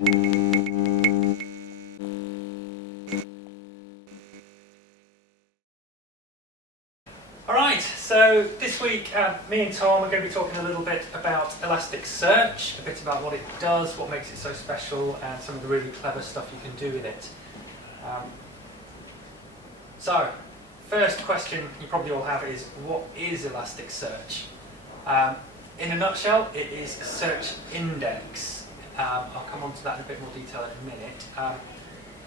Alright, so this week me and Tom are going to be talking a little bit about Elasticsearch, a bit about what it does, what makes it so special, and some of the really clever stuff you can do with it. So, first question you probably all have is, what is Elasticsearch? In a nutshell, it is a search index. I'll come on to that in a bit more detail in a minute.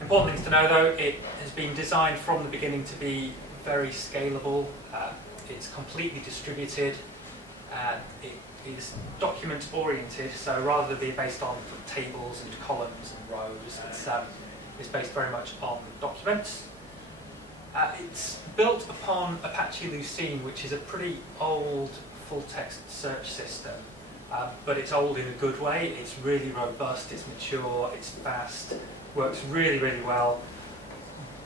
Important things to know though, it has been designed from the beginning to be very scalable, it's completely distributed, it is document oriented, so rather than being based on tables and columns and rows, it's based very much on documents. It's built upon Apache Lucene, which is a pretty old full-text search system, but it's old in a good way. It's really robust, it's mature, it's fast, works really, really well,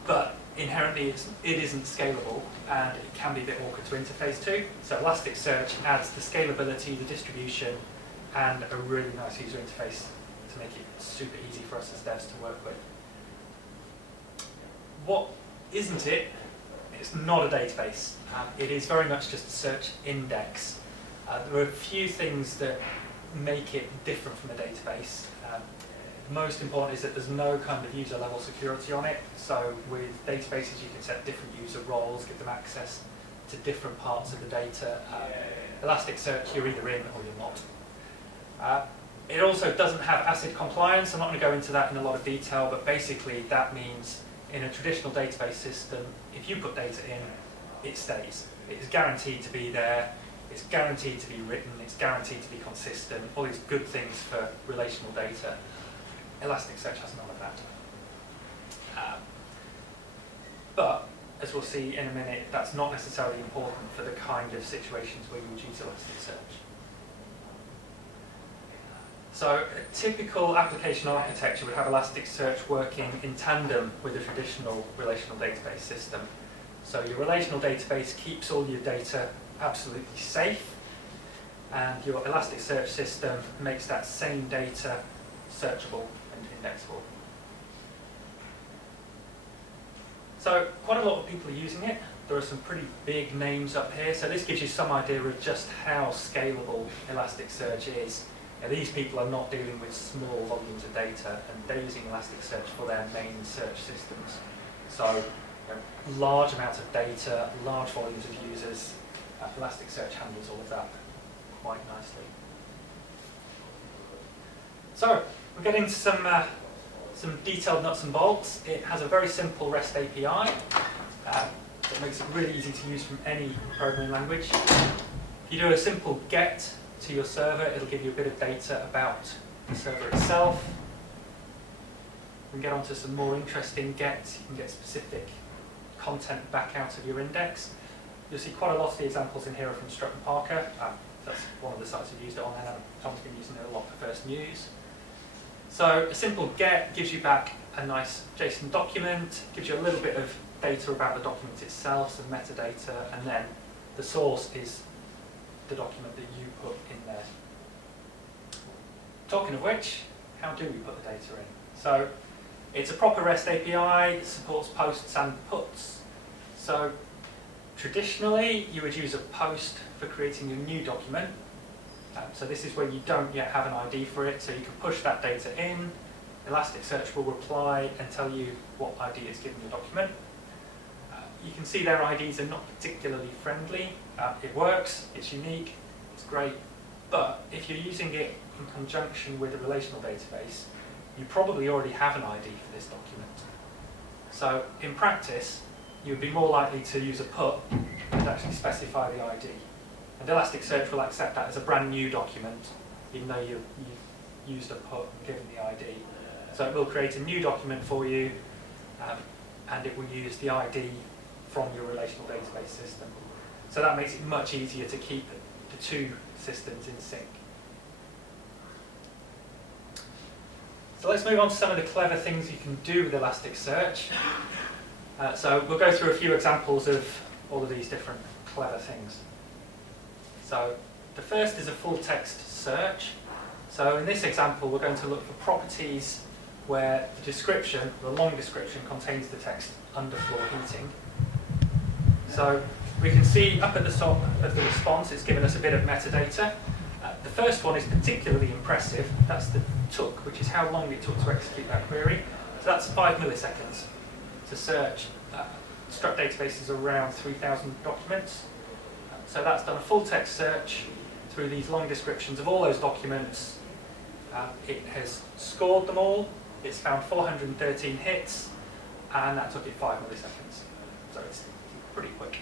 but inherently it isn't scalable and it can be a bit awkward to interface to. So Elasticsearch adds the scalability, the distribution, and a really nice user interface to make it super easy for us as devs to work with. What isn't it? It's not a database. It is very much just a search index. There are a few things that make it different from a database. Most important is that there's no kind of user level security on it. So with databases you can set different user roles, give them access to different parts of the data. Elasticsearch, you're either in or you're not. It also doesn't have ACID compliance. I'm not going to go into that in a lot of detail, but basically that means in a traditional database system, if you put data in, it stays. It's guaranteed to be there, it's guaranteed to be written, it's guaranteed to be consistent, all these good things for relational data. Elasticsearch has none of that. But, as we'll see in a minute, that's not necessarily important for the kind of situations where you would use Elasticsearch. So, a typical application architecture would have Elasticsearch working in tandem with a traditional relational database system. So your relational database keeps all your data absolutely safe, and your Elasticsearch system makes that same data searchable and indexable. So quite a lot of people are using it. There are some pretty big names up here, so this gives you some idea of just how scalable Elasticsearch is. Now, these people are not dealing with small volumes of data, and they're using Elasticsearch for their main search systems. So large amounts of data, large volumes of users, Elasticsearch handles all of that quite nicely. So we're getting to some detailed nuts and bolts. It has a very simple REST API that makes it really easy to use from any programming language. If you do a simple GET to your server, it'll give you a bit of data about the server itself. We can get onto some more interesting GETs. You can get specific content back out of your index. You'll see quite a lot of the examples in here are from Strutt and Parker. That's one of the sites we've used it on, and Tom's been using it a lot for First News. So a simple GET gives you back a nice JSON document, gives you a little bit of data about the document itself, some metadata, and then the source is the document that you put in there. Talking of which, how do we put the data in? So it's a proper REST API, it supports posts and puts. So traditionally, you would use a post for creating a new document. So this is where you don't yet have an ID for it, so you can push that data in, Elasticsearch will reply and tell you what ID it's given your document. You can see their IDs are not particularly friendly. It works, it's unique, it's great, but if you're using it in conjunction with a relational database, you probably already have an ID for this document. So in practice, you would be more likely to use a put and actually specify the ID. And Elasticsearch will accept that as a brand new document, even though you've used a put and given the ID. So it will create a new document for you, and it will use the ID from your relational database system. So that makes it much easier to keep the two systems in sync. So let's move on to some of the clever things you can do with Elasticsearch. So we'll go through a few examples of all of these different clever things. So the first is a full text search. So in this example, we're going to look for properties where the description, the long description, contains the text underfloor heating. So we can see up at the top of the response, it's given us a bit of metadata. The first one is particularly impressive. That's the took, which is how long it took to execute that query. So that's 5 milliseconds to search struct databases around 3,000 documents. So that's done a full text search through these long descriptions of all those documents. It has scored them all. It's found 413 hits, and that took it 5 milliseconds. So it's pretty quick.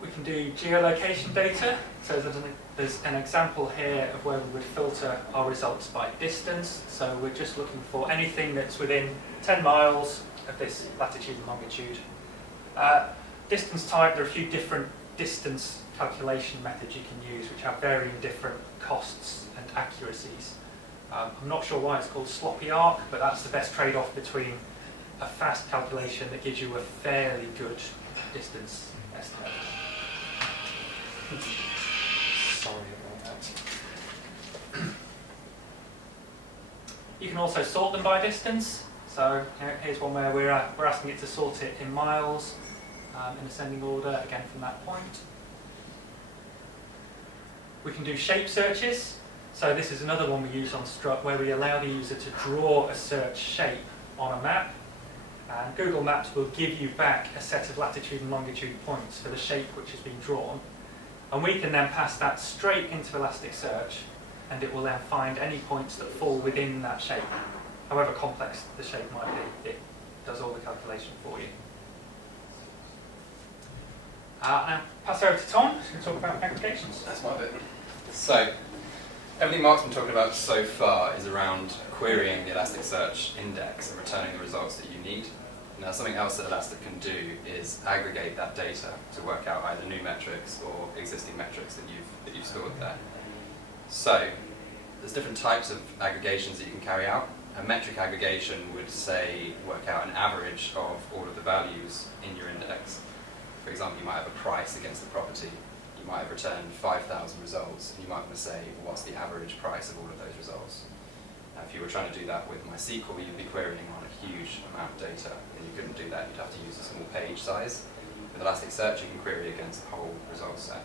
We can do geolocation data. So there's an example here of where we would filter our results by distance. So we're just looking for anything that's within 10 miles of this latitude and longitude. Distance type, there are a few different distance calculation methods you can use which have varying different costs and accuracies. I'm not sure why it's called sloppy arc, but that's the best trade-off between a fast calculation that gives you a fairly good distance estimate. Sorry about that. You can also sort them by distance. So here's one where we're asking it to sort it in miles in ascending order, again from that point. We can do shape searches. So this is another one we use on Struct where we allow the user to draw a search shape on a map. And Google Maps will give you back a set of latitude and longitude points for the shape which has been drawn. And we can then pass that straight into Elasticsearch, and it will then find any points that fall within that shape. However complex the shape might be, it does all the calculation for you. Now, pass over to Tom, who's going to talk about aggregations. That's my bit. So, everything Mark's been talking about so far is around querying the Elasticsearch index and returning the results that you need. Now, something else that Elastic can do is aggregate that data to work out either new metrics or existing metrics that you've stored there. So, there's different types of aggregations that you can carry out. A metric aggregation would say work out an average of all of the values in your index. For example, you might have a price against the property. You might have returned 5,000 results, and you might want to say, well, what's the average price of all of those results? Now, if you were trying to do that with MySQL, you'd be querying on a huge amount of data, and you couldn't do that. You'd have to use a small page size. With Elasticsearch, you can query against the whole results set.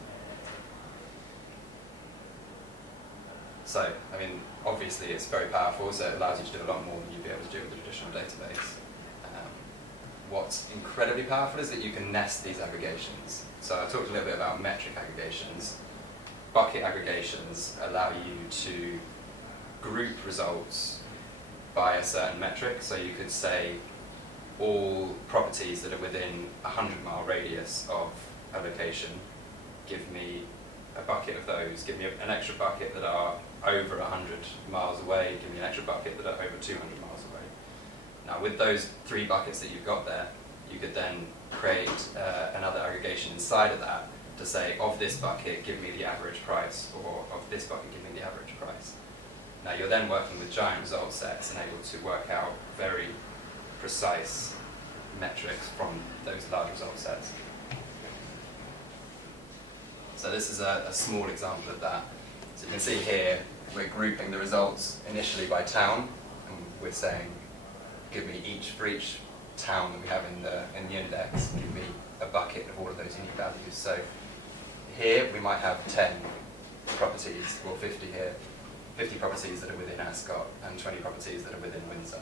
So, I mean, obviously it's very powerful, so it allows you to do a lot more than you'd be able to do with a traditional database. What's incredibly powerful is that you can nest these aggregations. So I talked a little bit about metric aggregations. Bucket aggregations allow you to group results by a certain metric. So you could say all properties that are within a 100-mile radius of a location, give me a bucket of those, give me an extra bucket that are over 100 miles away, give me an extra bucket that are over 200 miles away. Now, with those 3 buckets that you've got there, you could then create another aggregation inside of that to say, of this bucket, give me the average price, or of this bucket, give me the average price. Now, you're then working with giant result sets and able to work out very precise metrics from those large result sets. So this is a small example of that. So you can see here, we're grouping the results initially by town, and we're saying, give me for each town that we have in the index, give me a bucket of all of those unique values. So here we might have 10 properties, or 50 here, 50 properties that are within Ascot and 20 properties that are within Windsor.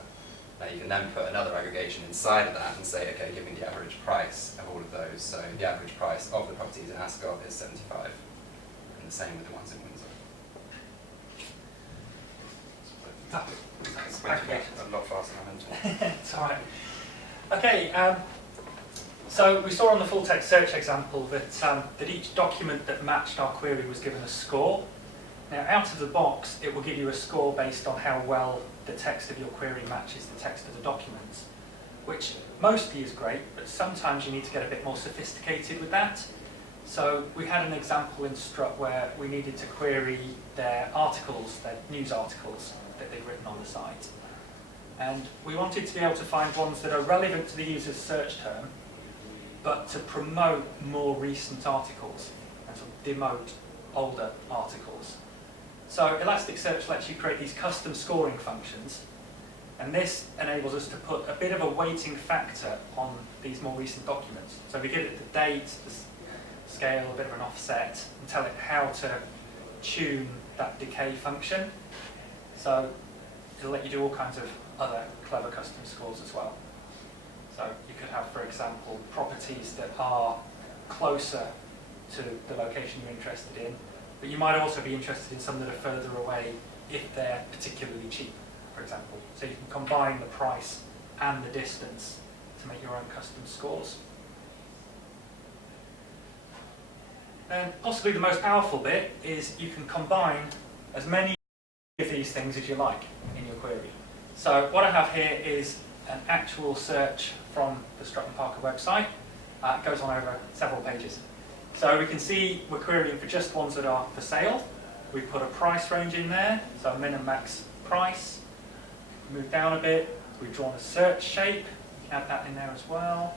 Now you can then put another aggregation inside of that and say, okay, give me the average price of all of those. So the average price of the properties in Ascot is 75, and the same with the ones in Windsor. That's a lot faster than I meant to. It's all right. Okay, so we saw on the full text search example that each document that matched our query was given a score. Now, out of the box, it will give you a score based on how well the text of your query matches the text of the document, which mostly is great, but sometimes you need to get a bit more sophisticated with that. So we had an example in Struct where we needed to query their articles, their news articles that they'd written on the site. And we wanted to be able to find ones that are relevant to the user's search term, but to promote more recent articles and sort of demote older articles. So Elasticsearch lets you create these custom scoring functions, and this enables us to put a bit of a weighting factor on these more recent documents. So we give it the date, the scale, a bit of an offset, and tell it how to tune that decay function. So it'll let you do all kinds of other clever custom scores as well. So you could have, for example, properties that are closer to the location you're interested in, but you might also be interested in some that are further away if they're particularly cheap, for example. So you can combine the price and the distance to make your own custom scores. And possibly the most powerful bit is you can combine as many of these things as you like in your query. So what I have here is an actual search from the Stratton Parker website. It goes on over several pages. So we can see we're querying for just ones that are for sale. We put a price range in there, so min and max price. Move down a bit, we've drawn a search shape, add that in there as well.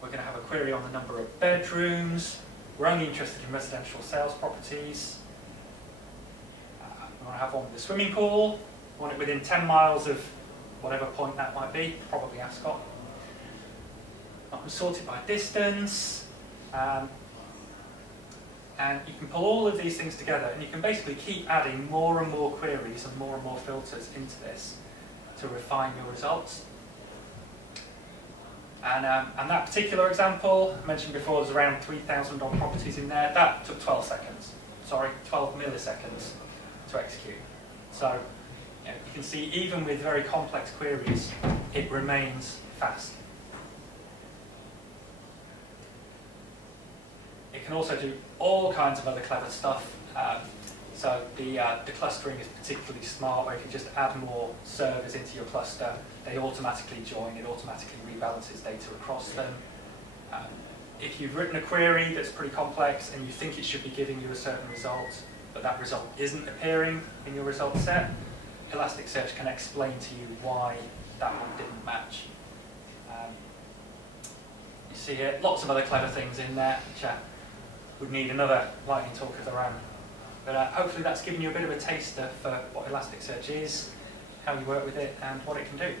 We're going to have a query on the number of bedrooms. We're only interested in residential sales properties. We want to have one with a swimming pool. We want it within 10 miles of whatever point that might be, probably Ascot. I'm sorted by distance. And you can pull all of these things together, and you can basically keep adding more and more queries and more filters into this to refine your results. And that particular example, I mentioned before, there's around 3,000 odd properties in there. That took 12 milliseconds to execute. So you can see even with very complex queries, it remains fast. It can also do all kinds of other clever stuff. So the clustering is particularly smart, where you can just add more servers into your cluster. They automatically join, it automatically rebalances data across them. If you've written a query that's pretty complex and you think it should be giving you a certain result, but that result isn't appearing in your result set, Elasticsearch can explain to you why that one didn't match. You see here, lots of other clever things in there, which would need another lightning talk of their own. But hopefully that's given you a bit of a taster for what Elasticsearch is, how you work with it, and what it can do.